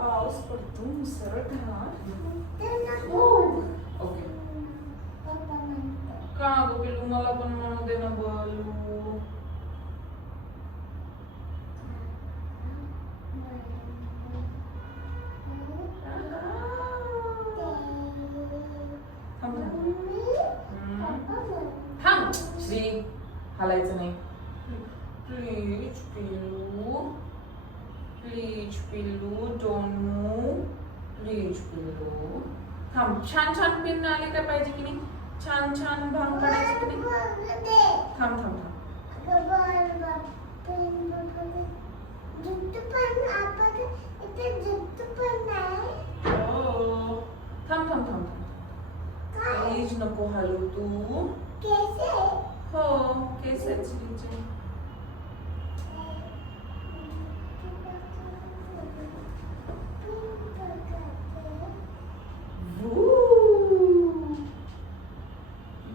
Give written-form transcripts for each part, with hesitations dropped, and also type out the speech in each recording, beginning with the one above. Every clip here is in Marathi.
पाऊस पडतो मुसळधार. ओके का गं पिल्लू मला पण म्हणू दे ना बोलू. थांब श्री हालायचं नाही प्लीज पिल्लू. प्लीज पिल्लू डोंट मूव. प्लीज पिल्लू थांब. छान छान पिन आले काय पाहिजे की नाही. छान छान भांग पडायचे की नाही. थांब थांब थांब. थांब थांब थांब. प्लीज नको हलू तू. हो केस आहेत श्रीचे.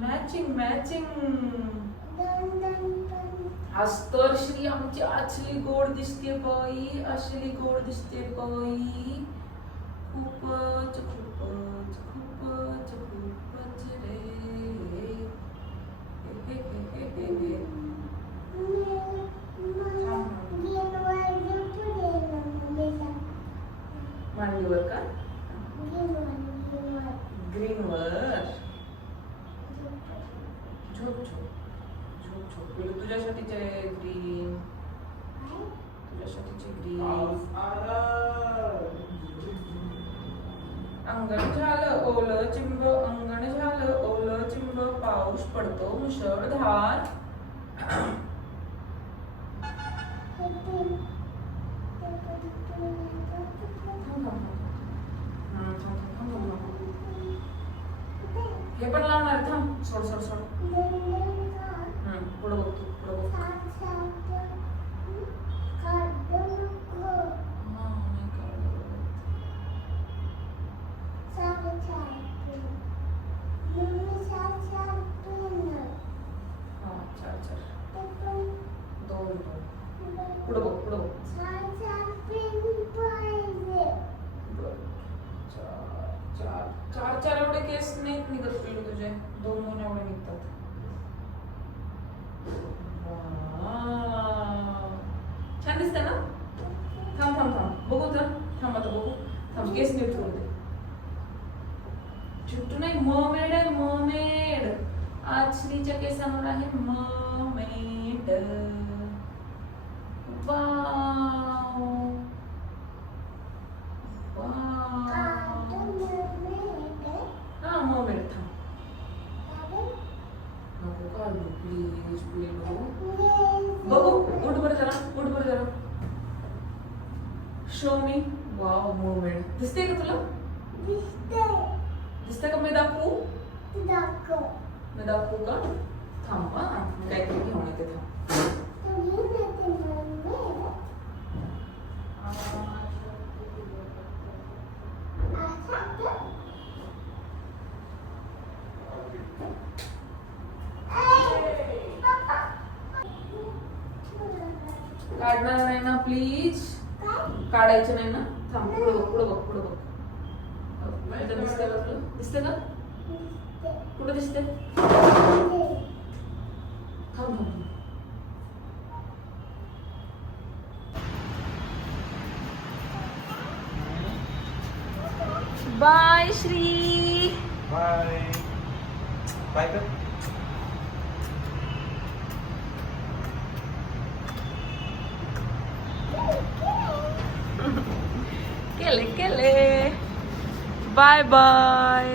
Matching matching. आज तर श्री आमची असली गोड दिसते बाई. असली गोड दिसते बाई. खूपच खूपच खूपच खूपच रे. मांडीवर का. ग्रीनवर. झोप झोप झोप झोप. तुझ्यासाठीचे ग्रीन. तुझ्यासाठीचे ग्रीन. अंगण झालं ओलं चिंब. अंगण झालं ओलं चिंब. पाऊस पडतो मुसळधार. हे पण लावणार. थांब सोड सोड सोड. पुढं बघ तू. पुढं बघ. दोन पुढं बघ. पुढं बघ. चार चार एवढे केस नाहीत निघत पिल्लू तुझे. दोन दोन एवढे निघतात. छान दिसतंय ना. थांब थांब थांब बघू तर. थांब आता बघू. थांब केस नीट करू दे. चिट्टू नाही मर्मेड आहे मर्मेड. आज श्रीच्या केसांवर आहे मर्मेड. Wow wow. हा मर्मेड. थांब नको काढू प्लीज पिल्लू. बघू उठ बरं जरा. उठ बरं जरा. शो मी. वाव मर्मेड दिसते का तुला. दिसते का. मी दाखवू. मी दाखवू का. थांब हा काहीतरी घेऊन येते. थांब. काढणार नाही ना प्लीज. काढायचं नाही ना. थांब पुढं बघ. पुढं बघ. पुढं बघ. दिसते का तुला. दिसते का. कुठं दिसते. थांब थांब. बाय श्री. बाय. बाय कर. केले केले. Bye bye.